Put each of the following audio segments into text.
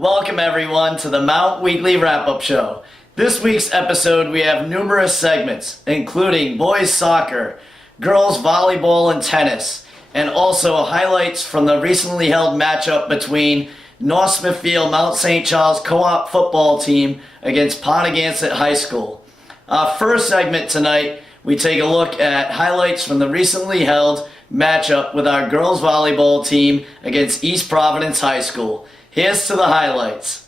Welcome everyone to the Mount Weekly Wrap-Up Show. This week's episode we have numerous segments, including boys soccer, girls volleyball and tennis, and also highlights from the recently held matchup between North Smithfield Mount St. Charles Co-op football team against Pontigansett High School. Our first segment tonight, we take a look at highlights from the recently held matchup with our girls volleyball team against East Providence High School. Here's to the highlights.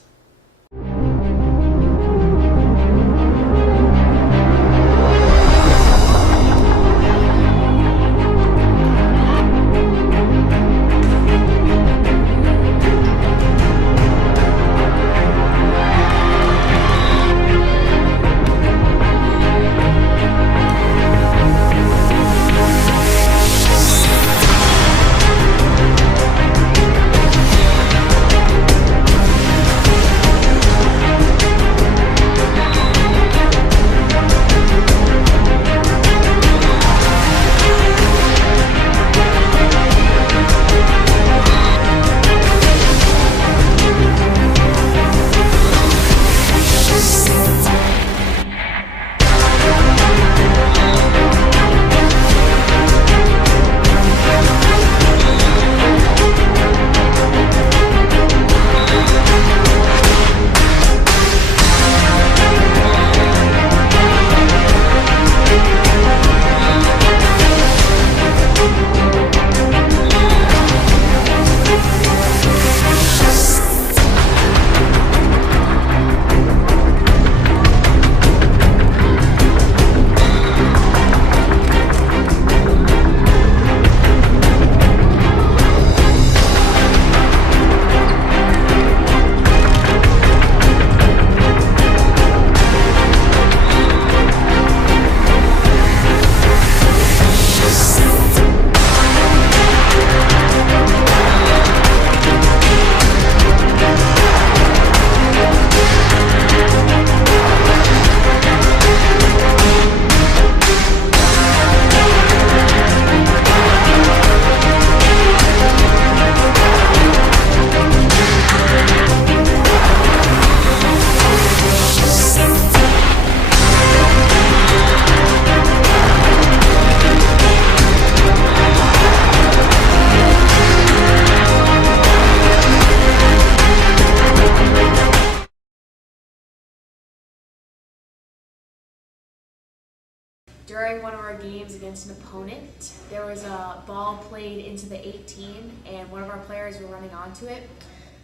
During one of our games against an opponent, there was a ball played into the 18 and one of our players were running onto it.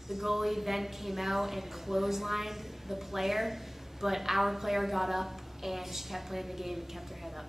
The goalie then came out and clotheslined the player, but our player got up and she kept playing the game and kept her head up.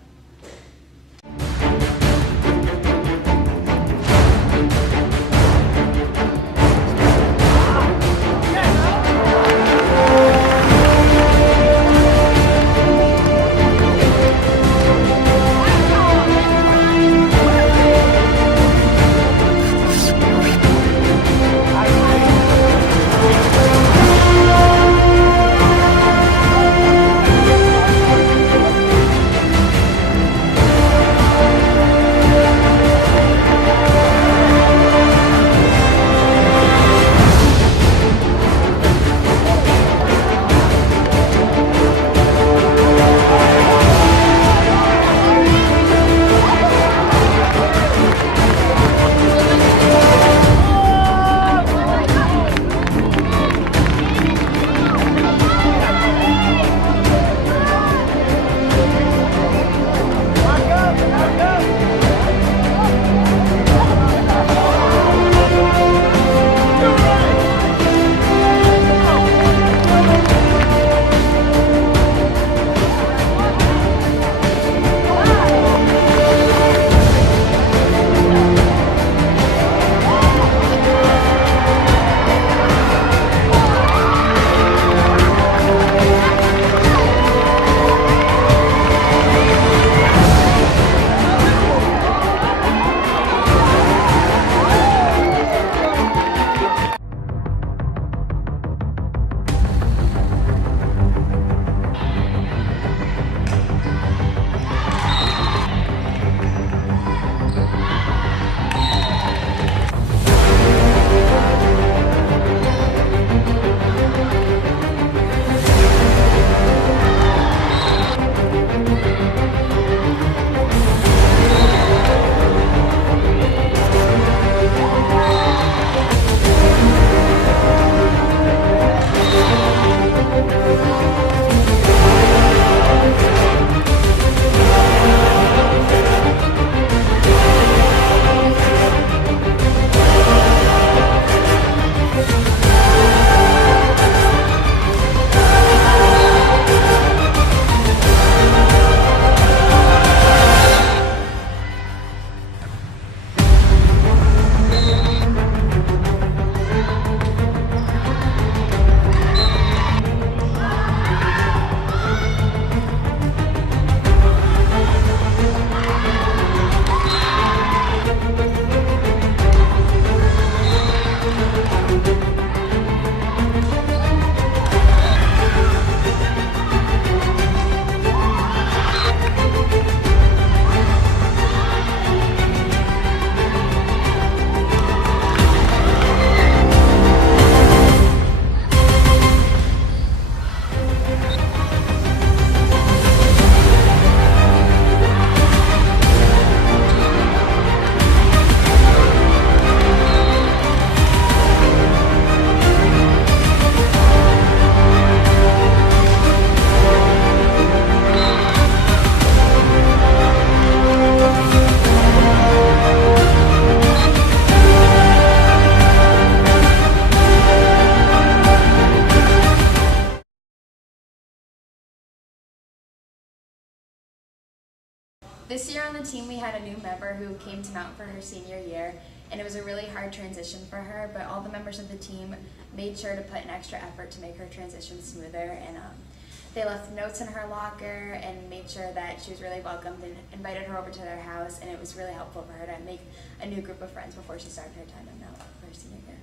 This year on the team we had a new member who came to Mount for her senior year, and it was a really hard transition for her, but all the members of the team made sure to put an extra effort to make her transition smoother, and they left notes in her locker and made sure that she was really welcomed and invited her over to their house, and it was really helpful for her to make a new group of friends before she started her time at Mount for her senior year.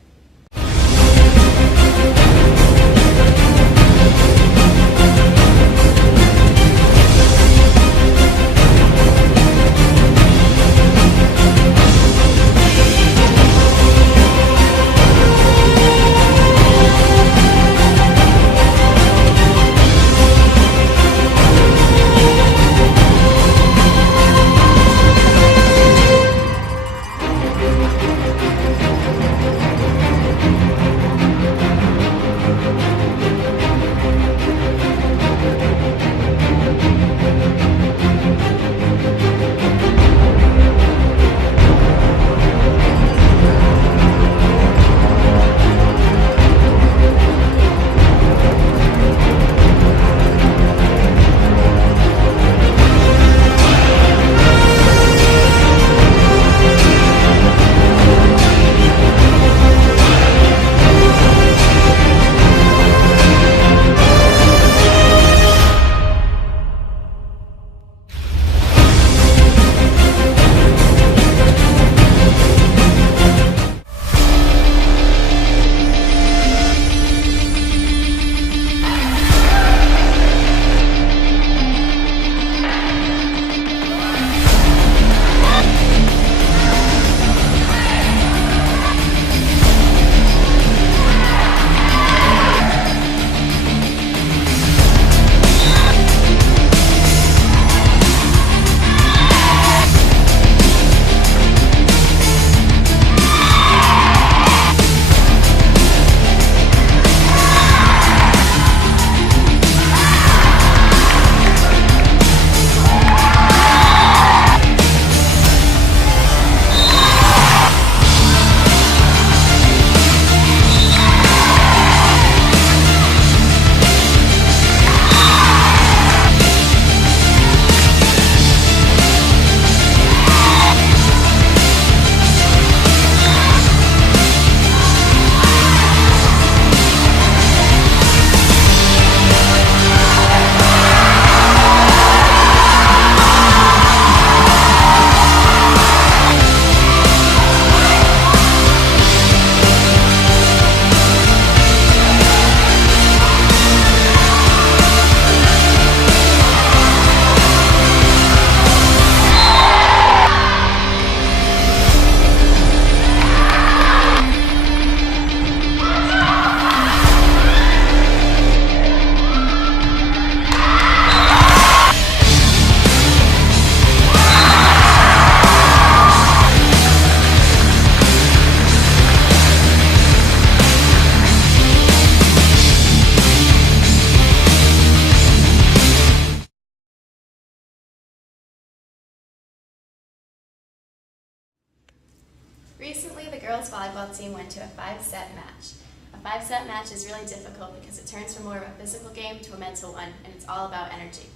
Recently, the girls' volleyball team went to a 5-set match. A 5-set match is really difficult because it turns from more of a physical game to a mental one, and it's all about energy.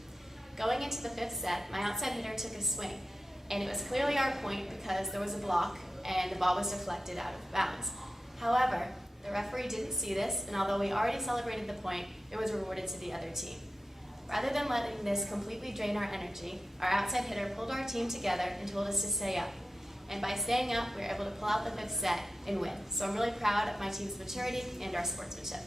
Going into the 5th set, my outside hitter took a swing, and it was clearly our point because there was a block and the ball was deflected out of bounds. However, the referee didn't see this, and although we already celebrated the point, it was rewarded to the other team. Rather than letting this completely drain our energy, our outside hitter pulled our team together and told us to stay up. And by staying up, we were able to pull out the 5th set and win. So I'm really proud of my team's maturity and our sportsmanship.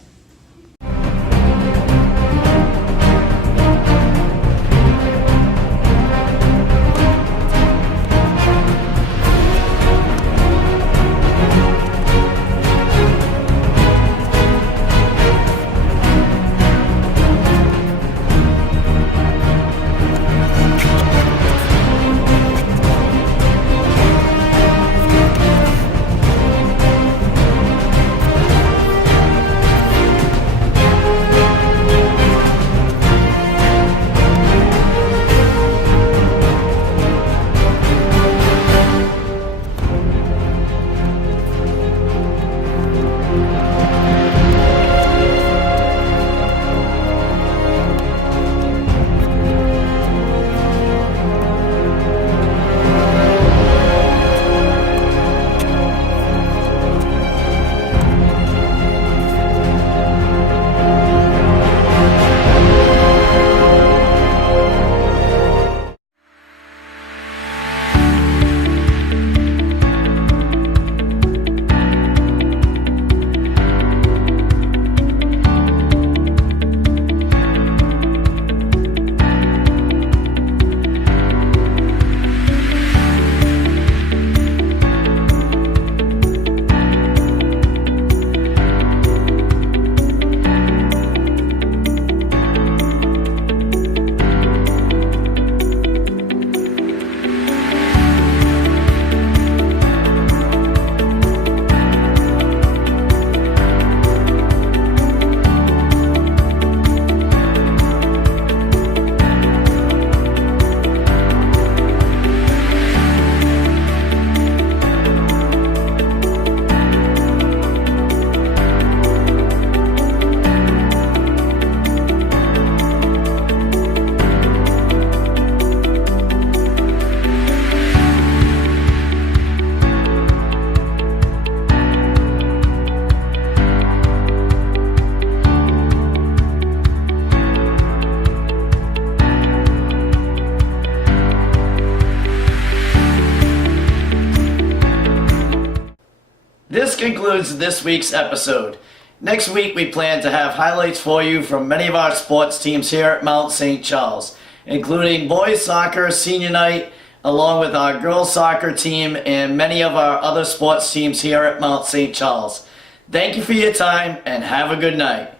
This concludes this week's episode. Next week we plan to have highlights for you from many of our sports teams here at Mount St. Charles, including boys soccer senior night, along with our girls soccer team and many of our other sports teams here at Mount St. Charles. Thank you for your time and have a good night.